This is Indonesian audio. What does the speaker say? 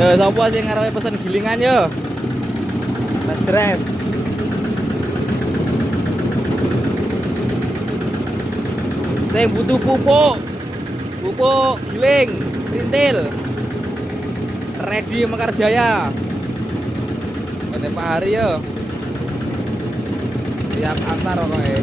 Yo, sapa sing ngarepe pesen gilingan yo? Mas drive. Sing butuh pupuk. Pupuk giling, rintil. Ready Mekarjaya. Bane Pak Hari yo. Siap antar pokoke.